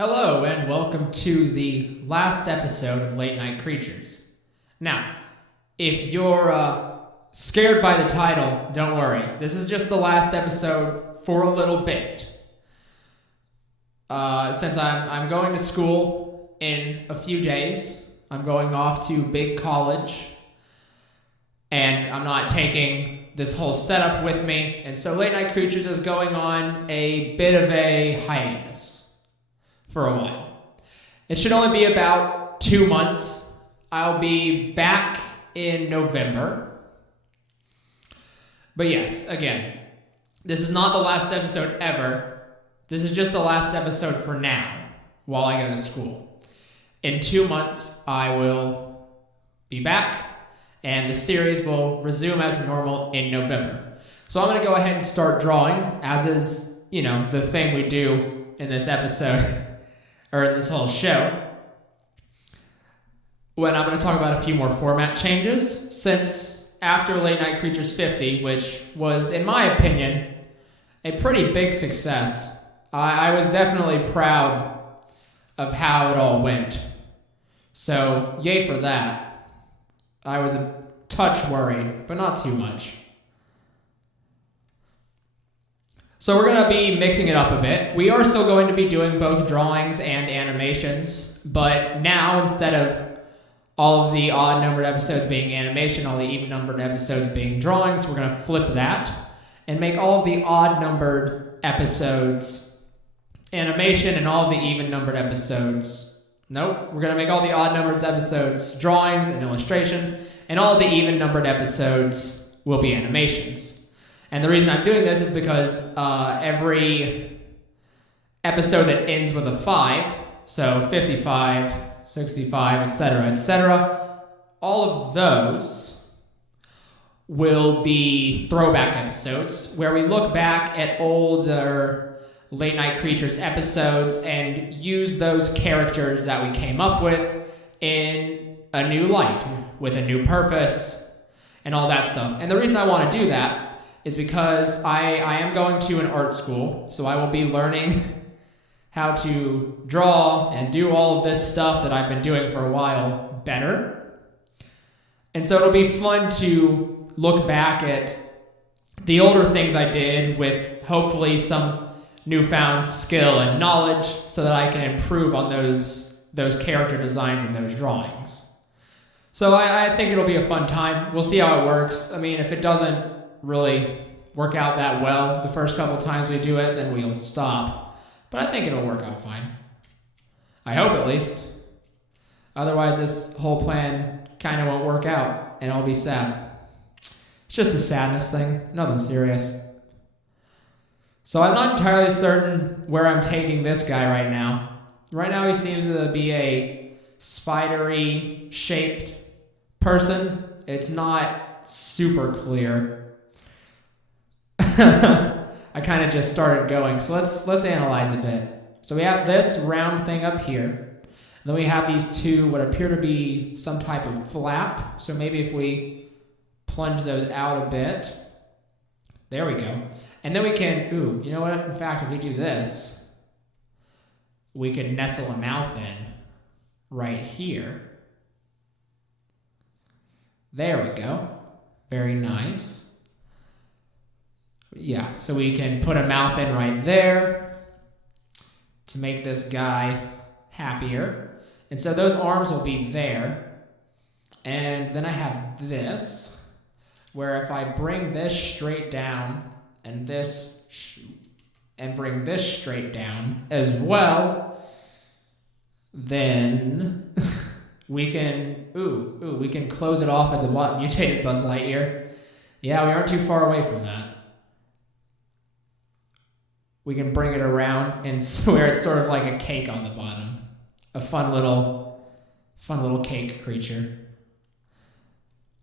Hello, and welcome to the last episode of Late Night Creatures. Now, if you're scared by the title, don't worry. This is just the last episode for a little bit. Since I'm going to school in a few days, I'm going off to big college, and I'm not taking this whole setup with me, and so Late Night Creatures is going on a bit of a hiatus for a while. It should only be about 2 months. I'll be back in November. But yes, again, this is not the last episode ever. This is just the last episode for now, while I go to school. In 2 months, I will be back, and the series will resume as normal in November. So I'm going to go ahead and start drawing, as is, the thing we do in this episode, or in this whole show. When I'm going to talk about a few more format changes, since after Late Night Creatures 50, which was, in my opinion, a pretty big success, I was definitely proud of how it all went. So, yay for that. I was a touch worried, but not too much. So we're going to be mixing it up a bit. We are still going to be doing both drawings and animations, but now instead of all of the odd-numbered episodes being animation, all the even-numbered episodes being drawings, we're going to flip that and make all of the odd-numbered episodes animation and all of the even-numbered episodes... Nope, we're going to make all the odd-numbered episodes drawings and illustrations, and all of the even-numbered episodes will be animations. And the reason I'm doing this is because every episode that ends with a 5, so 55, 65, etc., all of those will be throwback episodes where we look back at older Late Night Creatures episodes and use those characters that we came up with in a new light, with a new purpose, and all that stuff. And the reason I want to do that is because I am going to an art school, so I will be learning how to draw and do all of this stuff that I've been doing for a while better. And so it'll be fun to look back at the older things I did with hopefully some newfound skill and knowledge so that I can improve on those character designs and those drawings. So I think it'll be a fun time. We'll see how it works. I mean, if it doesn't really work out that well the first couple times we do it, then we'll stop. But I think it'll work out fine. I hope, at least. Otherwise, this whole plan kind of won't work out, and I'll be sad. It's just a sadness thing, nothing serious. So I'm not entirely certain where I'm taking this guy right now. Right now he seems to be a spidery shaped person. It's not super clear. I kind of just started going, so let's analyze a bit. So we have this round thing up here, and then we have these two what appear to be some type of flap. So maybe if we plunge those out a bit, there we go. And then we can, you know what? In fact, if we do this, we can nestle a mouth in right here. There we go. Very nice. Yeah, so we can put a mouth in right there to make this guy happier. And so those arms will be there. And then I have this, where if I bring this straight down and and bring this straight down as well, then we can, we can close it off at the bottom. Mutated Buzz Lightyear. Yeah, we aren't too far away from that. We can bring it around and where it's sort of like a cake on the bottom. A fun little cake creature.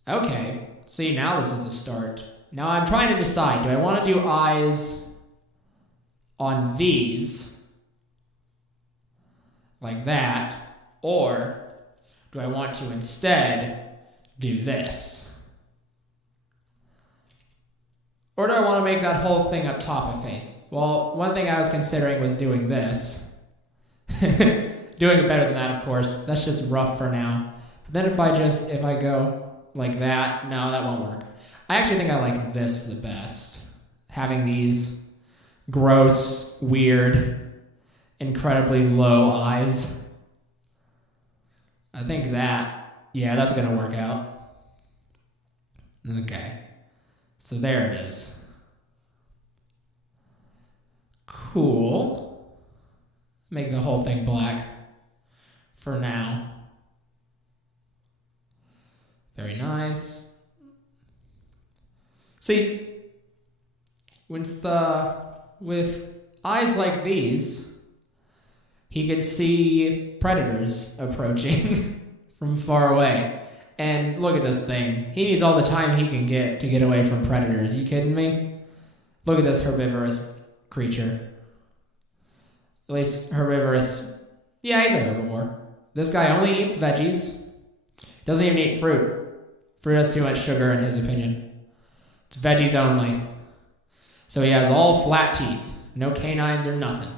Okay, see, now this is a start. Now I'm trying to decide, do I want to do eyes on these, like that, or do I want to instead do this? Or do I want to make that whole thing up top a face? Well, one thing I was considering was doing this. Doing it better than that, of course. That's just rough for now. But then if I go like that, no, that won't work. I actually think I like this the best. Having these gross, weird, incredibly low eyes. I think that's going to work out. Okay. So there it is. Cool. Make the whole thing black for now. Very nice. See, with eyes like these, he could see predators approaching from far away. And look at this thing. He needs all the time he can get to get away from predators. You kidding me? Look at this herbivorous creature. At least herbivorous. Yeah, he's a herbivore. This guy only eats veggies. Doesn't even eat fruit. Fruit has too much sugar in his opinion. It's veggies only. So he has all flat teeth. No canines or nothing.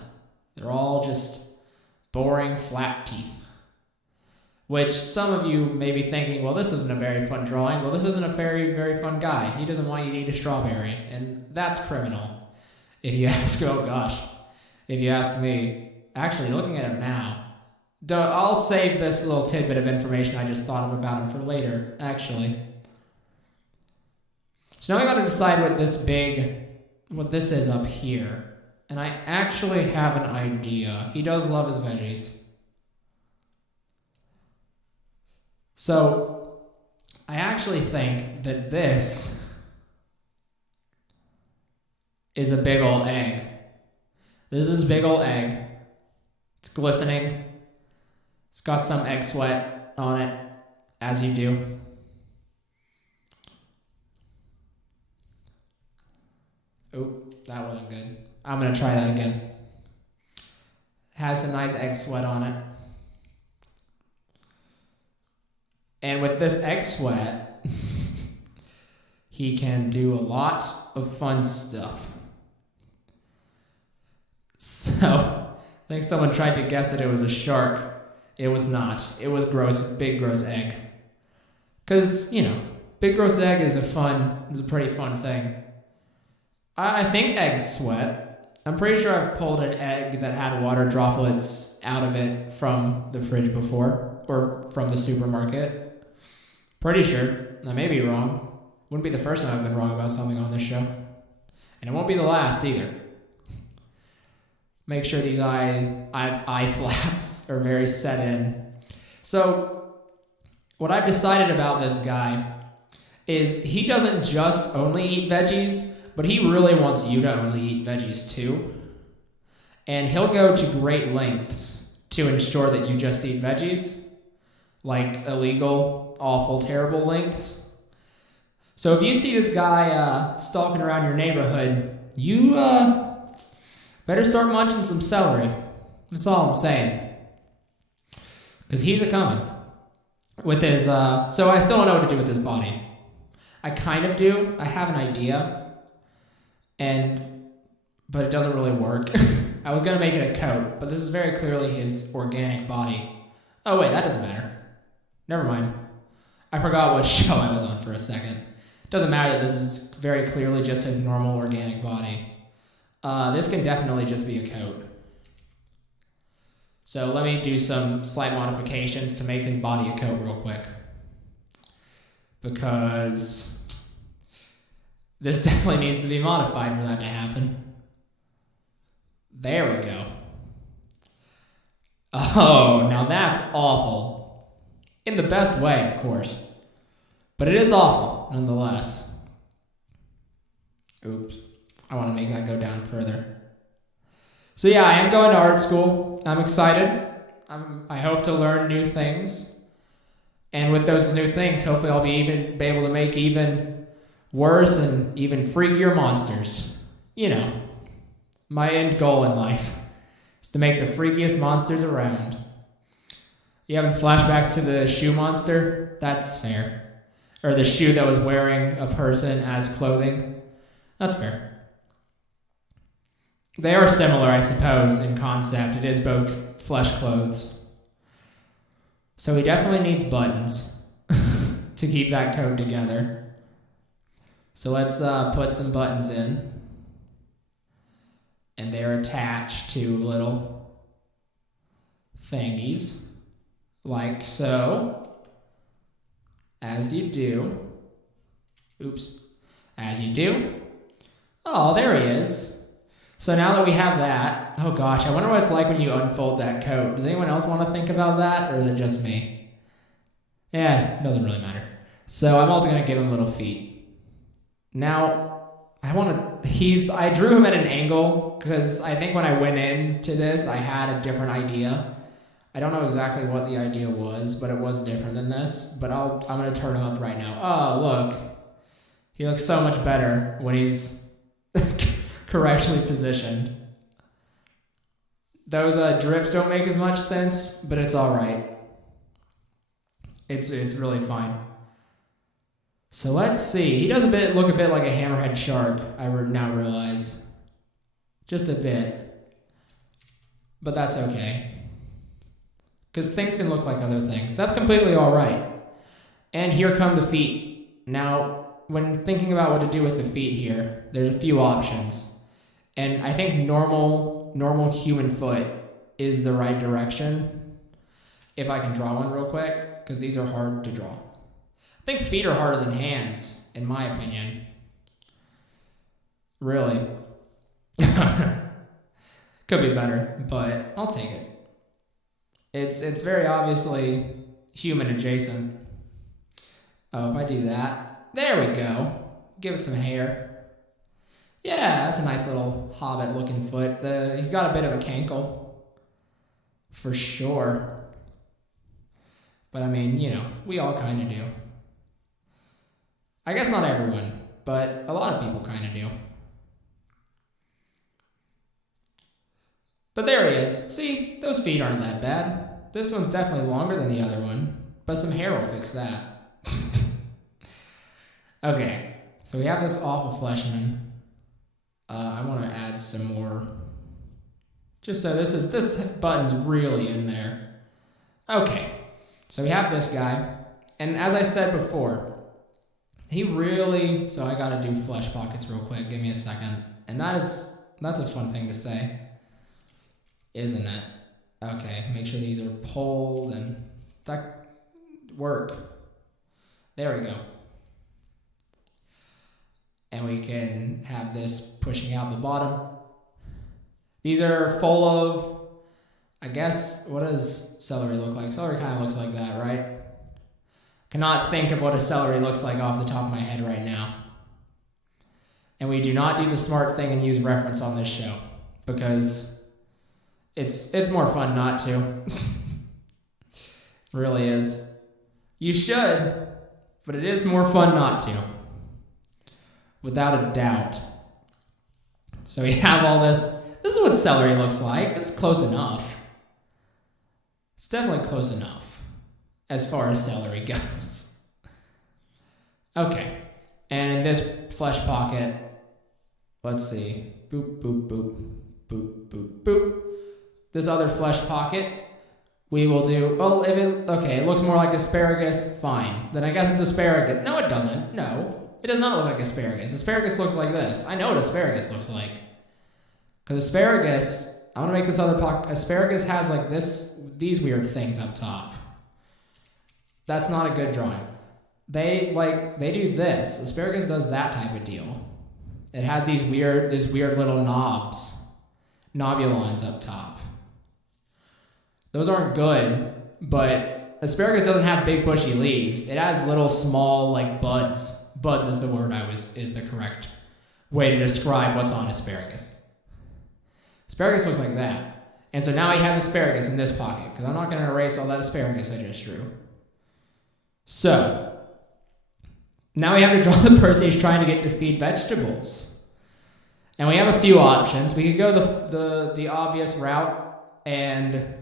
They're all just boring flat teeth. Which some of you may be thinking, well, this isn't a very fun drawing. Well, this isn't a very, very fun guy. He doesn't want you to eat a strawberry. And that's criminal. If you ask, oh gosh. If you ask me, actually looking at him now, I'll save this little tidbit of information I just thought of about him for later, actually. So now I got to decide what this is up here. And I actually have an idea. He does love his veggies. So I actually think that this is a big old egg. This is a big old egg. It's glistening. It's got some egg sweat on it, as you do. Oh, that wasn't good. I'm going to try that again. It has some nice egg sweat on it. And with this egg sweat, he can do a lot of fun stuff. So, I think someone tried to guess that it was a shark. It was not. It was big gross egg. Because, big gross egg is a pretty fun thing. I think egg sweat. I'm pretty sure I've pulled an egg that had water droplets out of it from the fridge before, or from the supermarket. Pretty sure. I may be wrong. Wouldn't be the first time I've been wrong about something on this show. And it won't be the last either. Make sure these eye flaps are very set in. So, what I've decided about this guy is he doesn't just only eat veggies, but he really wants you to only eat veggies too. And he'll go to great lengths to ensure that you just eat veggies. Like illegal, awful, terrible lengths. So if you see this guy stalking around your neighborhood, you better start munching some celery. That's all I'm saying. Because he's a-coming. With his, so I still don't know what to do with his body. I kind of do. I have an idea. But it doesn't really work. I was going to make it a coat, but this is very clearly his organic body. Oh wait, that doesn't matter. Never mind. I forgot what show I was on for a second. It doesn't matter that this is very clearly just his normal organic body. This can definitely just be a coat. So let me do some slight modifications to make his body a coat real quick. Because this definitely needs to be modified for that to happen. There we go. Oh, now that's awful. In the best way, of course. But it is awful, nonetheless. Oops. I want to make that go down further. So yeah, I am going to art school. I'm excited. I hope to learn new things. And with those new things, hopefully I'll be able to make even worse and even freakier monsters. My end goal in life is to make the freakiest monsters around. You having flashbacks to the shoe monster? That's fair. Or the shoe that was wearing a person as clothing? That's fair. They are similar, I suppose, in concept. It is both flesh clothes. So he definitely needs buttons to keep that coat together. So let's put some buttons in. And they're attached to little thingies, like so. As you do. Oops. As you do. Oh, there he is. So now that we have that, oh gosh, I wonder what it's like when you unfold that coat. Does anyone else want to think about that, or is it just me? Yeah, it doesn't really matter. So I'm also going to give him little feet. Now, I drew him at an angle because I think when I went into this, I had a different idea. I don't know exactly what the idea was, but it was different than this. But I'm going to turn him up right now. Oh, look. He looks so much better when he's correctly positioned. Those drips don't make as much sense, but it's all right. It's really fine. So let's see. He does look a bit like a hammerhead shark, I now realize. Just a bit. But that's okay. Because things can look like other things. That's completely all right. And here come the feet. Now, when thinking about what to do with the feet here, there's a few options. And I think normal human foot is the right direction. If I can draw one real quick, because these are hard to draw. I think feet are harder than hands, in my opinion. Really. Could be better, but I'll take it. It's very obviously human adjacent. Oh, if I do that. There we go. Give it some hair. Yeah, that's a nice little hobbit-looking foot. He's got a bit of a cankle. For sure. But I mean, we all kind of do. I guess not everyone, but a lot of people kind of do. But there he is. See, those feet aren't that bad. This one's definitely longer than the other one, but some hair will fix that. Okay, so we have this awful fleshman. I want to add some more. Just so this button's really in there. Okay, so we have this guy, and as I said before, so I gotta do flesh pockets real quick. Give me a second, and that's a fun thing to say, isn't it? Okay, make sure these are pulled and that work. There we go. And we can have this pushing out the bottom. These are full of, I guess, what does celery look like? Celery kind of looks like that, right? Cannot think of what a celery looks like off the top of my head right now. And we do not do the smart thing and use reference on this show because it's more fun not to. Really is. You should, but it is more fun not to. Without a doubt. So we have all this. This is what celery looks like. It's close enough. It's definitely close enough as far as celery goes. Okay. And in this flesh pocket, let's see. Boop, boop, boop. Boop, boop, boop. This other flesh pocket, we will do, it looks more like asparagus, fine. Then I guess it's asparagus. No, it doesn't. No. It does not look like asparagus. Asparagus looks like this. I know what asparagus looks like. Because asparagus, I want to make this other pocket. Asparagus has like these weird things up top. That's not a good drawing. They do this. Asparagus does that type of deal. It has these weird little nobulons up top. Those aren't good, but asparagus doesn't have big bushy leaves. It has little small like buds. Buds is the word is the correct way to describe what's on asparagus. Asparagus looks like that. And so now he has asparagus in this pocket, because I'm not going to erase all that asparagus I just drew. So, now we have to draw the person he's trying to get to feed vegetables. And we have a few options. We could go the obvious route and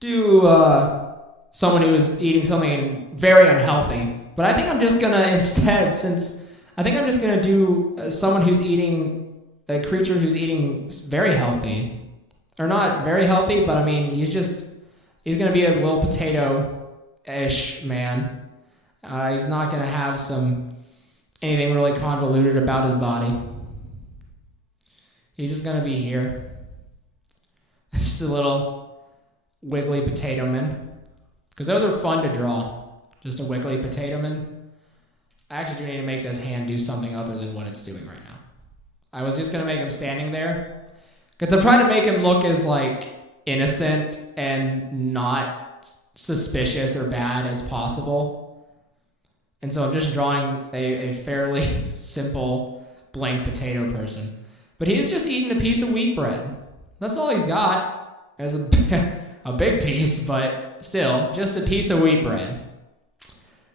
do someone who is eating something very unhealthy. But I think I'm just going to do someone who's eating a creature who's eating very healthy. Or not very healthy, but I mean, he's going to be a little potato-ish man. He's not going to have anything really convoluted about his body. He's just going to be here. Just a little wiggly potato man. Because those are fun to draw. Just a wiggly potato man. I actually do need to make this hand do something other than what it's doing right now. I was just going to make him standing there. Because I'm trying to make him look as, innocent and not suspicious or bad as possible. And so I'm just drawing a fairly simple blank potato person. But he's just eating a piece of wheat bread. That's all he's got. There's a big piece, but still, just a piece of wheat bread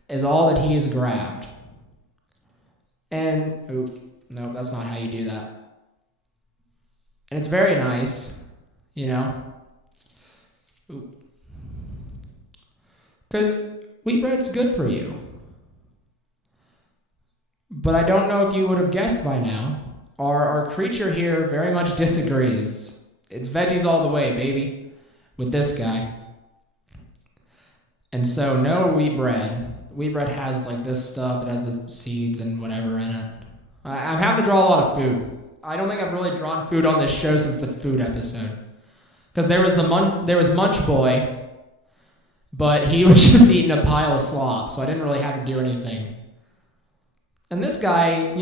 is all that he has grabbed. And, no, that's not how you do that. And it's very nice, because wheat bread's good for you. But I don't know if you would have guessed by now, our creature here very much disagrees. It's veggies all the way, baby, with this guy. And so no wheat bread. Wheat bread has this stuff. It has the seeds and whatever in it. I'm having to draw a lot of food. I don't think I've really drawn food on this show since the food episode. Because there was Munch Boy, but he was just eating a pile of slop, so I didn't really have to do anything. And this guy,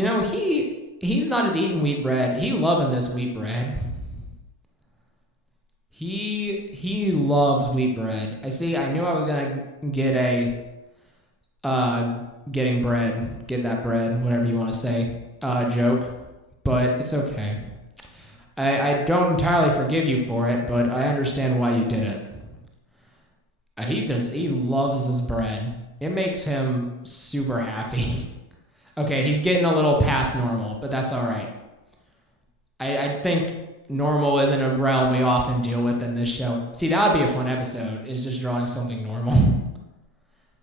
he's not just eating wheat bread. He loving this wheat bread. He loves wheat bread. I knew I was gonna get get that bread, whatever you want to say, joke, but it's okay. I don't entirely forgive you for it, but I understand why you did it. He loves this bread. It makes him super happy. Okay, he's getting a little past normal, but that's all right. I think normal isn't a realm we often deal with in this show. See, that would be a fun episode, is just drawing something normal.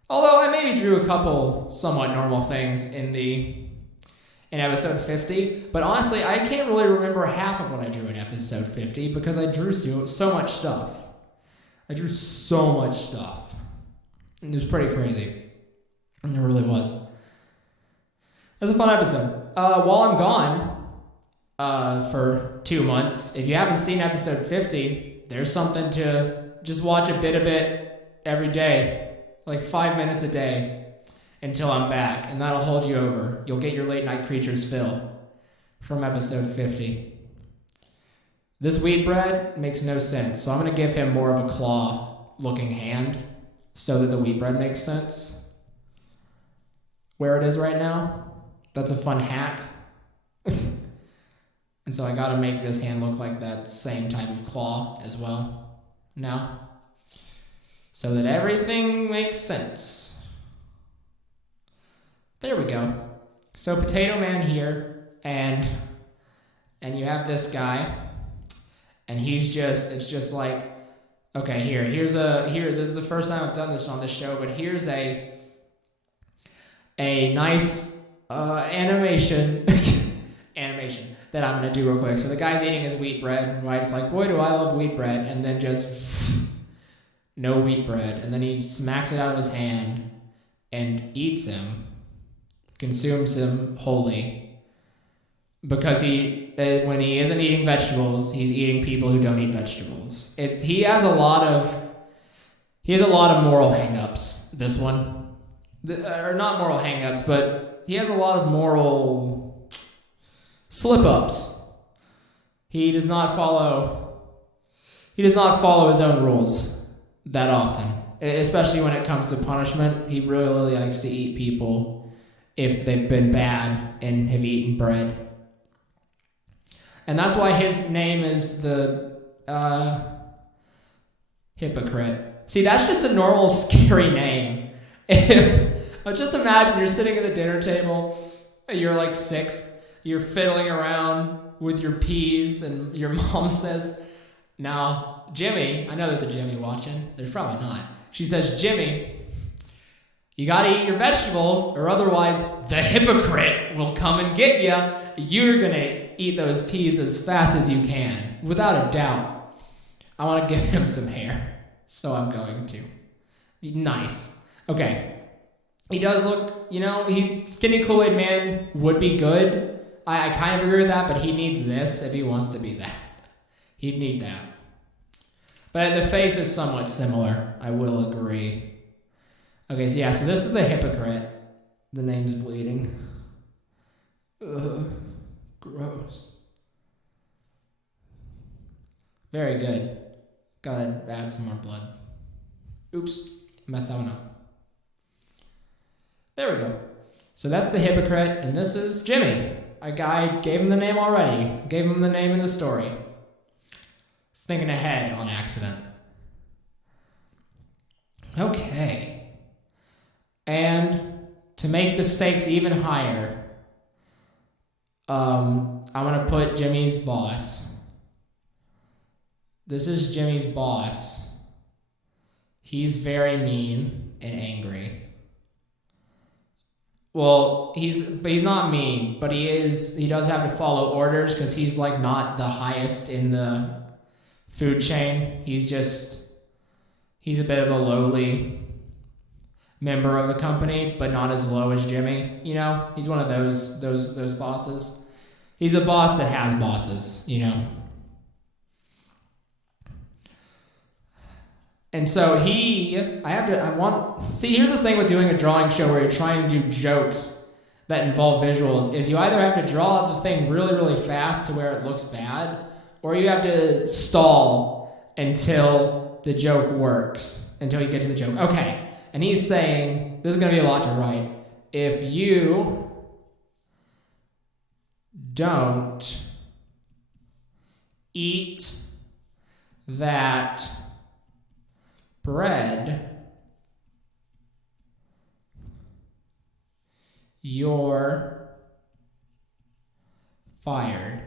Although I maybe drew a couple somewhat normal things in episode 50, but honestly, I can't really remember half of what I drew in episode 50 because I drew so much stuff. I drew so much stuff. And it was pretty crazy. It really was. It was a fun episode. While I'm gone for 2 months, if you haven't seen episode 50, there's something to just watch a bit of it every day, 5 minutes a day until I'm back, and that'll hold you over. You'll get your late night creatures fill from episode 50. This wheat bread makes no sense, so I'm going to give him more of a claw-looking hand so that the wheat bread makes sense. Where it is right now, that's a fun hack. And so I got to make this hand look like that same type of claw as well now, so that everything makes sense. There we go. So Potato Man here, and you have this guy, and it's just okay, here, this is the first time I've done this on this show, but here's a nice animation that I'm going to do real quick. So the guy's eating his wheat bread, right? It's boy, do I love wheat bread, and then just no wheat bread, and then he smacks it out of his hand and eats him, consumes him wholly, because when he isn't eating vegetables, he's eating people who don't eat vegetables. He has a lot of moral hang-ups, this one. Or not moral hang-ups, but he has a lot of moral slip-ups. He does not follow his own rules that often, especially when it comes to punishment. He really likes to eat people if they've been bad and have eaten bread. And that's why his name is the hypocrite. See, that's just a normal scary name. Just imagine you're sitting at the dinner table, you're 6, you're fiddling around with your peas, and your mom says, now, Jimmy, I know there's a Jimmy watching, there's probably not. She says, Jimmy, you gotta eat your vegetables, or otherwise the hypocrite will come and get you. You're gonna eat those peas as fast as you can. Without a doubt. I want to give him some hair. So I'm going to. Nice. Okay. He does look, skinny Kool-Aid Man would be good. I kind of agree with that, but he needs this if he wants to be that. He'd need that. But the face is somewhat similar. I will agree. Okay, so this is the hypocrite. The name's bleeding. Ugh, gross. Very good. Gotta add some more blood. Oops, messed that one up. There we go. So that's the hypocrite, and this is Jimmy. A guy gave him the name already. Gave him the name in the story. Was thinking ahead on accident. Okay. And to make the stakes even higher, I want to put Jimmy's boss. This is Jimmy's boss. He's very mean and angry. Well, he's not mean, but he does have to follow orders because he's like not the highest in the food chain. He's a bit of a lowly member of the company, but not as low as Jimmy. He's one of those bosses. He's a boss that has bosses, And so here's the thing with doing a drawing show where you're trying to do jokes that involve visuals is you either have to draw the thing really, really fast to where it looks bad, or you have to stall until the joke works, until you get to the joke. Okay, and he's saying, this is going to be a lot to write, if you don't eat that bread, you're fired.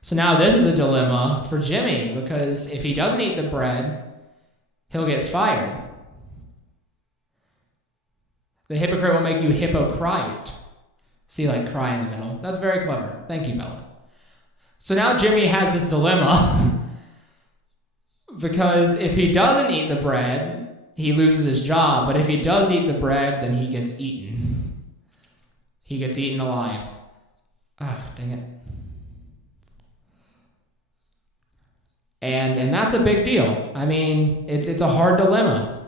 So now this is a dilemma for Jimmy, because if he doesn't eat the bread, he'll get fired. The hypocrite will make you hypocrite. See, like cry in the middle. That's very clever. Thank you, Bella. So now Jimmy has this dilemma because if he doesn't eat the bread, he loses his job. But if he does eat the bread, then he gets eaten. He gets eaten alive. Dang it. And that's a big deal. I mean, it's a hard dilemma.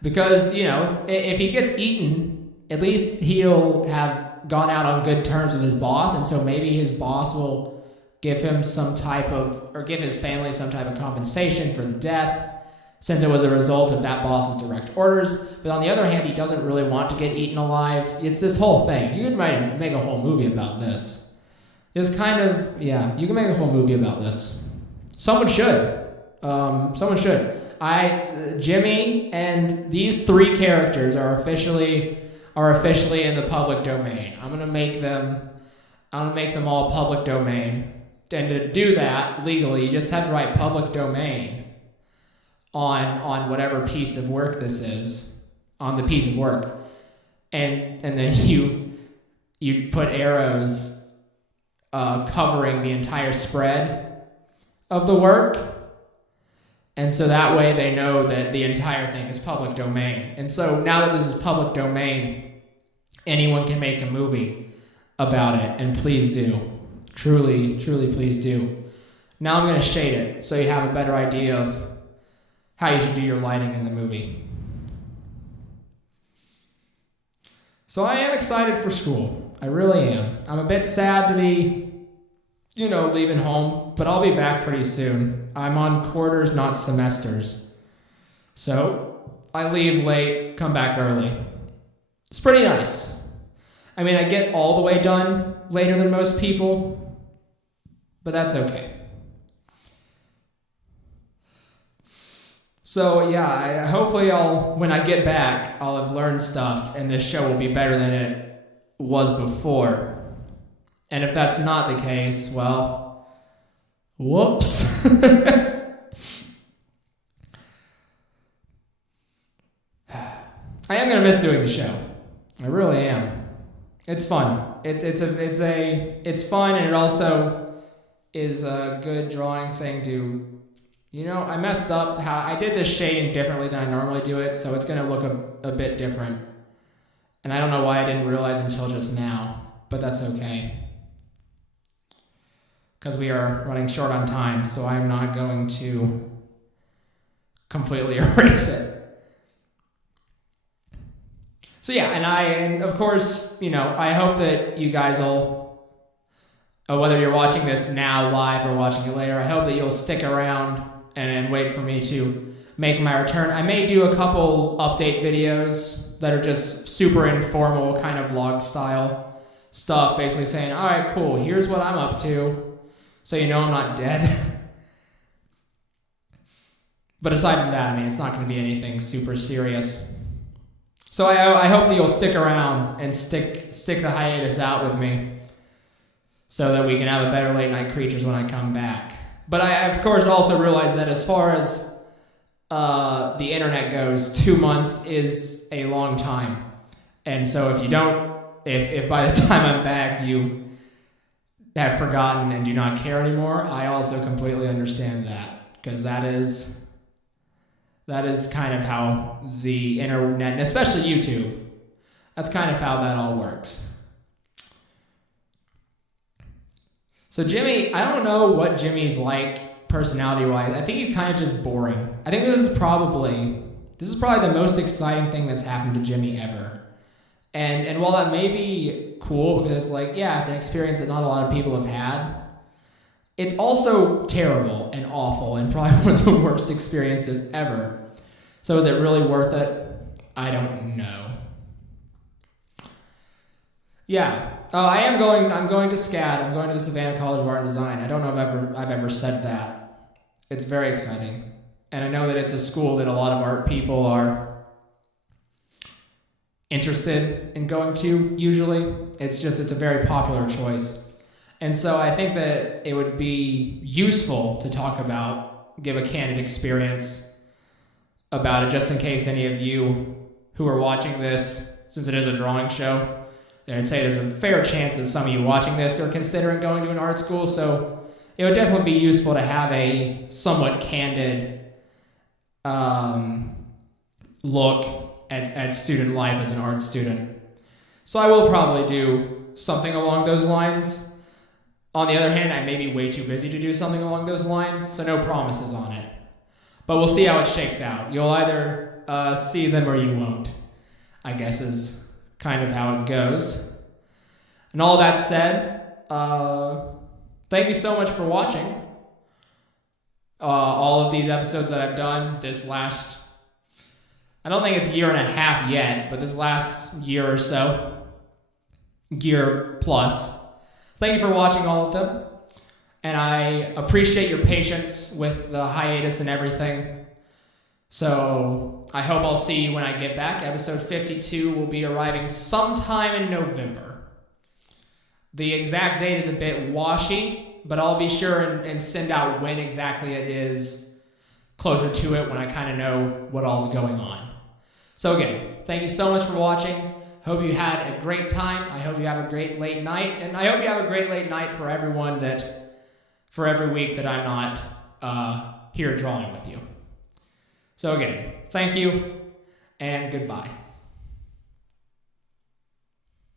Because, if he gets eaten, at least he'll have gone out on good terms with his boss, and so maybe his boss will give him give his family some type of compensation for the death, since it was a result of that boss's direct orders. But on the other hand, he doesn't really want to get eaten alive. It's this whole thing. You could make a whole movie about this. It's you can make a whole movie about this. Someone should. Jimmy and these three characters are officially in the public domain. I'm gonna make them all public domain. And to do that legally, you just have to write public domain on whatever piece of work this is, on the piece of work. And then you put arrows covering the entire spread of the work. And so that way they know that the entire thing is public domain. And so now that this is public domain, anyone can make a movie about it. And please do. Truly, truly please do. Now I'm going to shade it so you have a better idea of how you should do your lighting in the movie. So I am excited for school. I really am. I'm a bit sad to be, leaving home, but I'll be back pretty soon. I'm on quarters, not semesters. So I leave late, come back early. It's pretty nice. I mean, I get all the way done later than most people, but that's okay. So yeah, hopefully when I get back, I'll have learned stuff and this show will be better than it was before. And if that's not the case, well, whoops. I am going to miss doing the show. I really am. It's fun. It's fun, and it also is a good drawing thing to. I messed up how I did this shading differently than I normally do it, so it's gonna look a bit different. And I don't know why I didn't realize until just now, but that's okay. Because we are running short on time, so I'm not going to completely erase it. So yeah, and of course, I hope that you guys will, whether you're watching this now live or watching it later, I hope that you'll stick around and wait for me to make my return. I may do a couple update videos that are just super informal, kind of vlog style stuff, basically saying, all right, cool, here's what I'm up to, so I'm not dead. But aside from that, it's not going to be anything super serious. So I hope that you'll stick around and stick the hiatus out with me so that we can have a better Late Night Creatures when I come back. But I, of course, also realize that as far as the internet goes, 2 months is a long time. And so if by the time I'm back you have forgotten and do not care anymore, I also completely understand that. Because that is kind of how the internet, and especially YouTube, that's kind of how that all works. So Jimmy, I don't know what Jimmy's like personality-wise. I think he's kind of just boring. I think this is probably the most exciting thing that's happened to Jimmy ever. And while that may be cool because it's an experience that not a lot of people have had, it's also terrible and awful and probably one of the worst experiences ever. So is it really worth it? I don't know. Yeah. I'm going to SCAD. I'm going to the Savannah College of Art and Design. I don't know if I've ever said that. It's very exciting. And I know that it's a school that a lot of art people are interested in going to, usually. It's a very popular choice. And so I think that it would be useful to give a candid experience about it, just in case any of you who are watching this, since it is a drawing show, and I'd say there's a fair chance that some of you watching this are considering going to an art school, so it would definitely be useful to have a somewhat candid look at student life as an art student. So I will probably do something along those lines. On the other hand, I may be way too busy to do something along those lines, so no promises on it. But we'll see how it shakes out. You'll either see them or you won't, I guess is kind of how it goes. And all that said, thank you so much for watching. All of these episodes that I've done this last, I don't think it's a year and a half yet, but this last year or so, year plus. Thank you for watching all of them. And I appreciate your patience with the hiatus and everything. So I hope I'll see you when I get back. Episode 52 will be arriving sometime in November. The exact date is a bit washy, but I'll be sure and send out when exactly it is closer to it when I kind of know what all's going on. So again, thank you so much for watching. Hope you had a great time. I hope you have a great late night. And I hope you have a great late night for everyone for every week that I'm not here drawing with you. So again, thank you and goodbye.